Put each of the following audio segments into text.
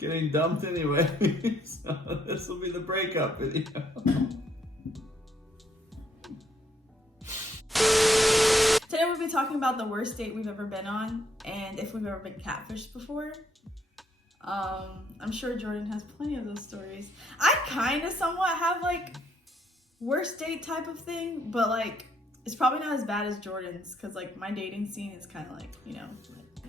getting dumped anyway. So this will be the breakup video. Today we'll be talking about the worst date we've ever been on and if we've ever been catfished before. I'm sure Jordan has plenty of those stories. I kind of somewhat have like worst date type of thing, but like it's probably not as bad as Jordan's because like my dating scene is kind of like, you know.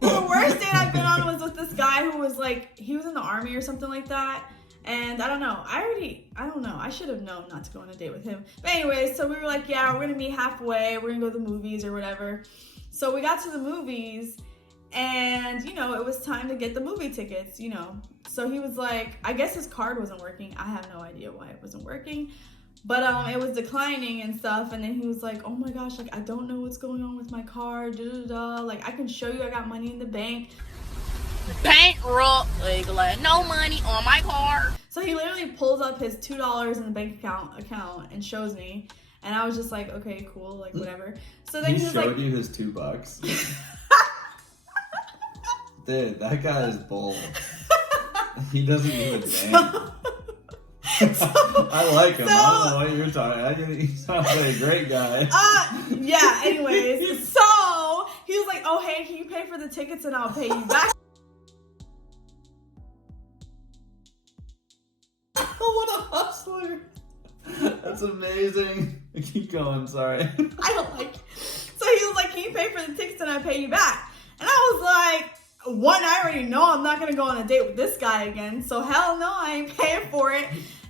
The worst date I've been on was with this guy who was like, he was in the army or something like that. And I don't know, I should have known not to go on a date with him. But anyway, so we were like, yeah, we're gonna meet halfway, we're gonna go to the movies or whatever. So we got to the movies and, you know, it was time to get the movie tickets, you know. So he was like, I guess his card wasn't working. I have no idea why it wasn't working. But it was declining and stuff, and then he was like, oh my gosh, like, I don't know what's going on with my card, da-da-da. Like, I can show you I got money in the bank. Bankrupt, like, no money on my card. So he literally pulls up his $2 in the bank account and shows me, and I was just like, okay, cool, like, whatever. So then he was showed like, you his $2. Dude, that guy is bold. He doesn't give a damn. I like him. I don't know what you're talking about. He sounds like a great guy. Yeah, anyways. So he was like, oh, hey, can you pay for the tickets and I'll pay you back? Oh, what a hustler. That's amazing. Keep going, sorry. I don't like it. So he was like, can you pay for the tickets and I pay you back? And I was like, one, I already know I'm not going to go on a date with this guy again. So hell no, I ain't paying for it.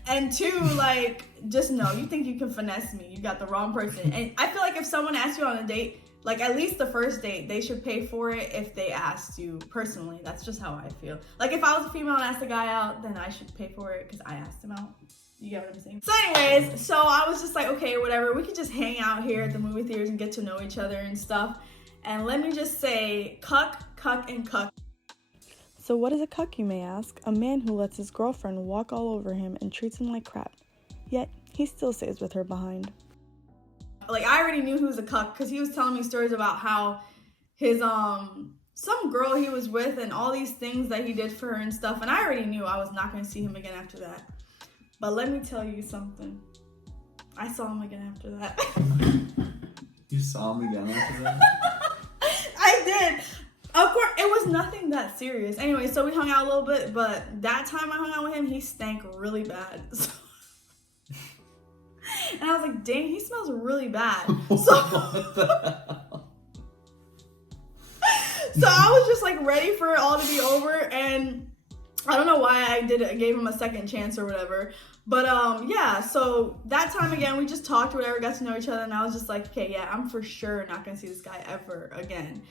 And two, like, just know, you think you can finesse me. You got the wrong person. And I feel like if someone asks you on a date, like at least the first date, they should pay for it if they asked you personally. That's just how I feel. Like if I was a female and asked a guy out, then I should pay for it because I asked him out. You get what I'm saying? So anyways, so I was just like, okay, whatever. We could just hang out here at the movie theaters and get to know each other and stuff. And let me just say, cuck, and cuck. So what is a cuck, you may ask? A man who lets his girlfriend walk all over him and treats him like crap. Yet, he still stays with her behind. Like, I already knew he was a cuck because he was telling me stories about how his, some girl he was with and all these things that he did for her and stuff. And I already knew I was not going to see him again after that. But let me tell you something. I saw him again after that. You saw him again after that? I did. Of course, it was nothing that serious. Anyway, so we hung out a little bit, but that time I hung out with him, he stank really bad. So, and I was like, dang, he smells really bad. So, What the hell? so I was just like ready for it all to be over, and I don't know why I gave him a second chance or whatever. But yeah, so that time again, we just talked, whatever, got to know each other, and I was just like, okay, yeah, I'm for sure not gonna see this guy ever again.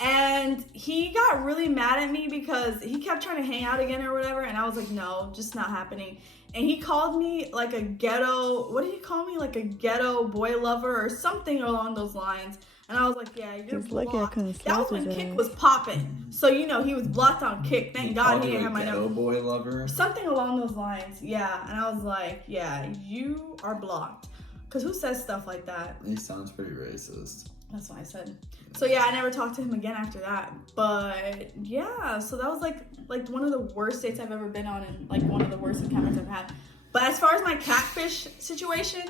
And he got really mad at me because he kept trying to hang out again or whatever, and I was like, no, just not happening. And he called me like a ghetto, what did he call me? Like a ghetto boy lover or something along those lines. And I was like, yeah, you're blocked. That was when Kick was popping. So, you know, he was blocked on Kick. Thank God he didn't have my number. Boy lover? Something along those lines, yeah. And I was like, yeah, you are blocked. Because who says stuff like that? He sounds pretty racist. That's what I said. So yeah, I never talked to him again after that. But yeah, so that was like one of the worst dates I've ever been on and like one of the worst encounters I've had. But as far as my catfish situation,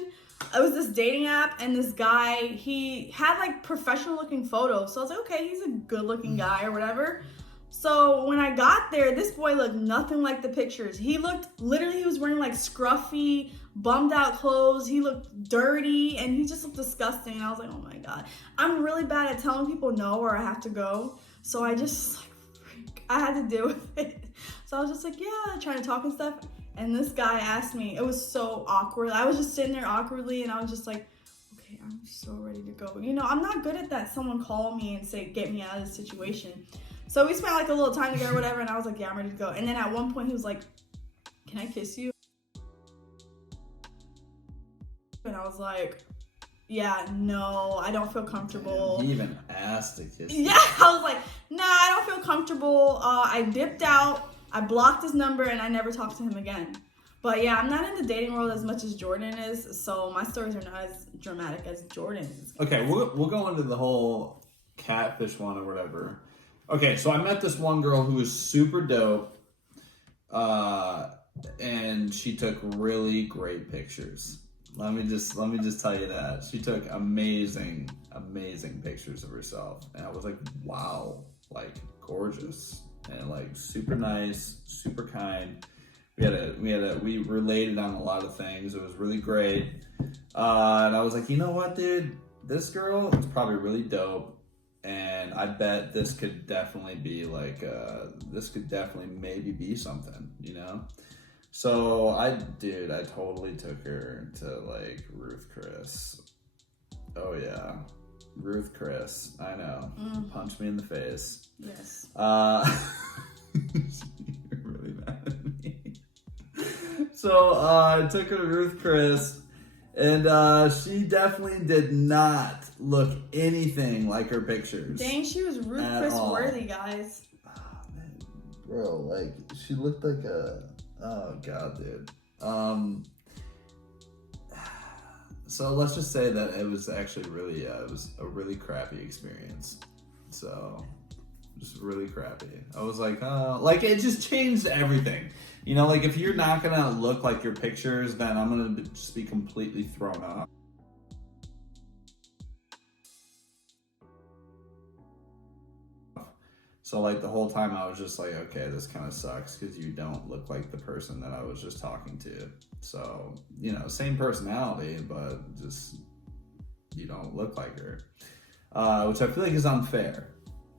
it was this dating app and this guy, he had like professional looking photos. So I was like, okay, he's a good looking guy or whatever. So when I got there, this boy looked nothing like the pictures. He was wearing like scruffy, bummed out clothes. He looked dirty and he just looked disgusting. And I was like, oh my God. I'm really bad at telling people no or I have to go. So I just I had to deal with it. So I was just like, yeah, trying to talk and stuff. And this guy asked me, it was so awkward. I was just sitting there awkwardly and I was just like, okay, I'm so ready to go. You know, I'm not good at that. Someone call me and say, get me out of this situation. So we spent like a little time together or whatever, and I was like, yeah, I'm ready to go. And then at one point he was like, can I kiss you? And I was like, yeah, no, I don't feel comfortable. Damn, he even asked to kiss you. Yeah, I was like, nah, I don't feel comfortable. I dipped out, I blocked his number, and I never talked to him again. But yeah, I'm not in the dating world as much as Jordan is, so my stories are not as dramatic as Jordan's. Okay, we'll go into the whole catfish one or whatever. Okay, so I met this one girl who was super dope. and she took really great pictures. Let me just tell you that. She took amazing pictures of herself. And I was like, wow, like gorgeous and like super nice, super kind. We related on a lot of things. It was really great. And I was like, you know what, dude? This girl is probably really dope. And I bet this could definitely be like, maybe be something, you know? So I totally took her to like Ruth Chris. Oh yeah, Ruth Chris. I know. Punch me in the face. Yes. You're really mad at me. So I took her to Ruth Chris, and she definitely did not look anything like her pictures. Dang, she was Ruth Chris worthy, guys. Oh, man. Bro, like she looked like a. Oh god, dude. So let's just say that it was actually really, it was a really crappy experience. So, just really crappy. I was like it just changed everything. You know, like if you're not gonna look like your pictures, then I'm gonna just be completely thrown off. So like the whole time I was just like, okay, this kind of sucks because you don't look like the person that I was just talking to. So, you know, same personality, but just you don't look like her, which I feel like is unfair.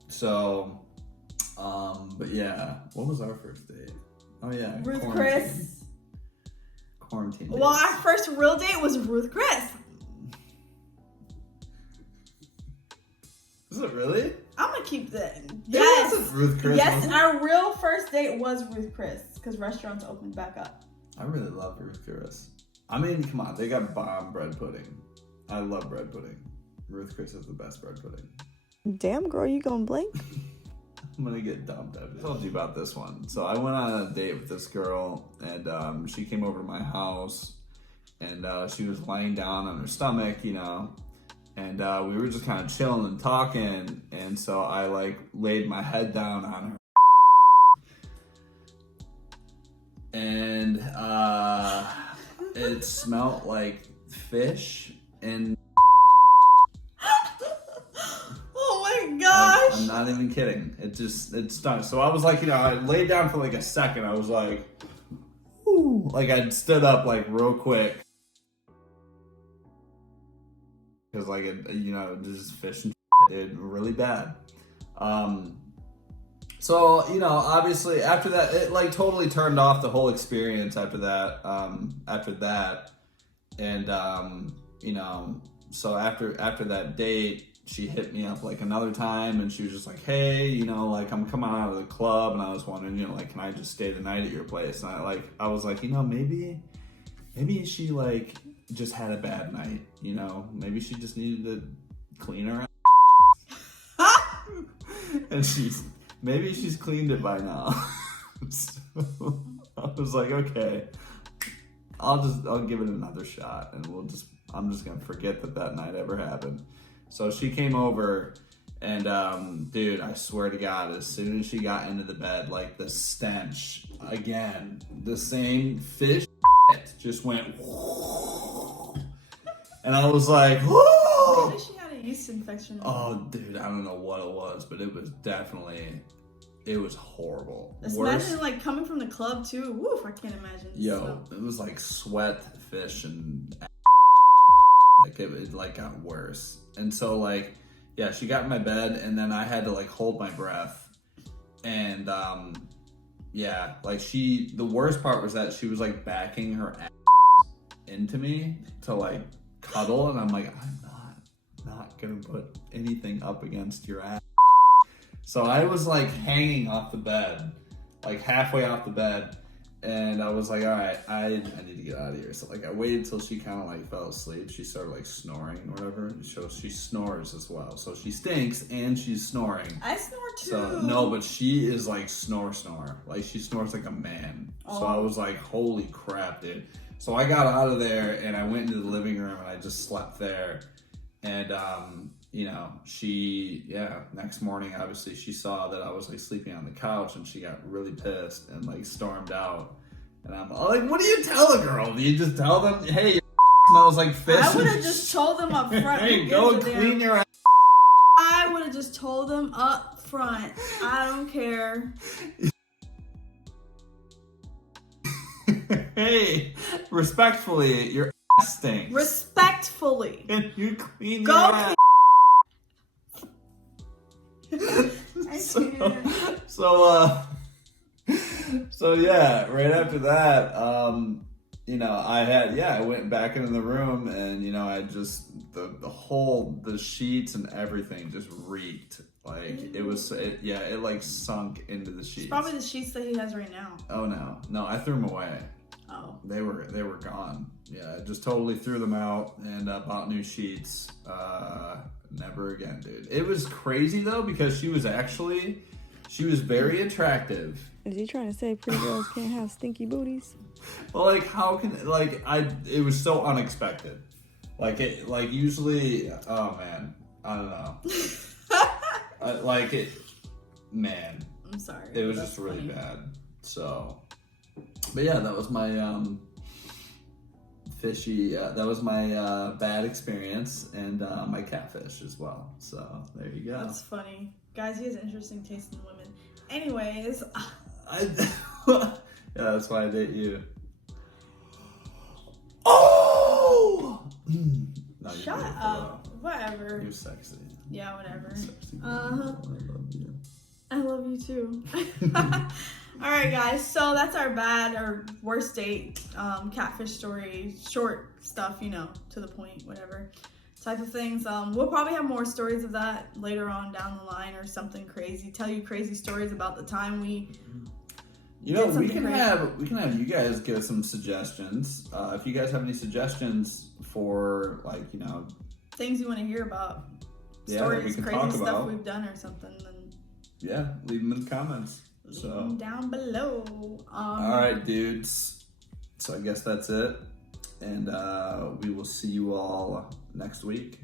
So, but yeah, what was our first date? Oh yeah, Ruth quarantine. Chris. Quarantine. Well, dates. our first real date was Ruth Chris. Is it really? I'm gonna keep that. Yes. Yes. Ruth Chris. Yes, wasn't it? our real first date was Ruth Chris because restaurants opened back up. I really love Ruth Chris. I mean, come on, they got bomb bread pudding. I love bread pudding. Ruth Chris is the best bread pudding. Damn, girl, you gonna blink? I'm gonna get dumped. I told you about this one. So I went on a date with this girl, and she came over to my house, and she was laying down on her stomach, you know, and we were just kind of chilling and talking, and so I like laid my head down on her, and it smelled like fish and. Oh my gosh! I'm not even kidding. It stunk. So I was like, you know, I laid down for like a second. I was like, ooh, like I stood up like real quick. Because like, you know, just fish and shit, dude, really bad. So, you know, obviously after that, it like totally turned off the whole experience after that. And, you know, so after that date, she hit me up like another time, and she was just like, hey, you know, like I'm coming out of the club, and I was wondering, you know, like, can I just stay the night at your place? And I was like, you know, maybe she like just had a bad night, you know, maybe she just needed to clean her and maybe she's cleaned it by now. So I was like, okay, I'll give it another shot, and I'm just gonna forget that night ever happened. So she came over, and dude, I swear to God, as soon as she got into the bed, like the stench again, the same fish just went, and I was like, whoo! Maybe she had a yeast infection. Oh, dude, I don't know what it was, but it was horrible. Imagine like coming from the club too. Woof, I can't imagine. Yo, it was like sweat, fish, and like it like got worse. And so like, yeah, she got in my bed, and then I had to like hold my breath. And yeah, like the worst part was that she was like backing her ass into me to like cuddle, and I'm like, I'm not gonna put anything up against your ass. So I was like hanging off the bed, like halfway off the bed, and I was like, all right, I need to get out of here. So like I waited till she kind of like fell asleep. She started like snoring or whatever. So she snores as well. So she stinks and she's snoring. I snore too. So no, but she is like snore. Like she snores like a man. Oh. So I was like, holy crap, dude. So I got out of there and I went into the living room and I just slept there. And next morning, obviously, she saw that I was like sleeping on the couch and she got really pissed and like stormed out. And I'm like, what do you tell a girl? Do you just tell them, hey, your smells like fish? I would have just told them up front. Hey, go clean your ass. I would have just told them up front. I don't care. Hey, respectfully, your ass stinks. Respectfully. Can you clean Go your ass? So yeah, right after that, I went back into the room and I just the sheets and everything just reeked. Like it like sunk into the sheets. It's probably the sheets that he has right now. Oh no, I threw them away. Oh, they were gone. Yeah, I just totally threw them out and bought new sheets. Never again, dude. It was crazy though because she was very attractive. Is he trying to say pretty girls can't have stinky booties? Well, like how can it was so unexpected. Usually, oh man, I don't know. I'm sorry. It was just really bad. So, but yeah, that was my fishy. That was my bad experience and my catfish as well. So there you go. That's funny, guys. He has interesting taste in women. Anyways, yeah, that's why I date you. Oh! No, shut up. Whatever. You're sexy. Yeah, whatever. Sexy. Uh-huh. I love you. I love you too. All right, guys. So that's our bad or worst date catfish story, short stuff, to the point, whatever type of things. We'll probably have more stories of that later on down the line or something crazy. Tell you crazy stories about the time we. We can have you guys give some suggestions. If you guys have any suggestions for things you want to hear about, that we stories, can crazy talk stuff about. we've done or something, then leave them in the comments. leave them down below. All right, dudes. So I guess that's it, and we will see you all next week.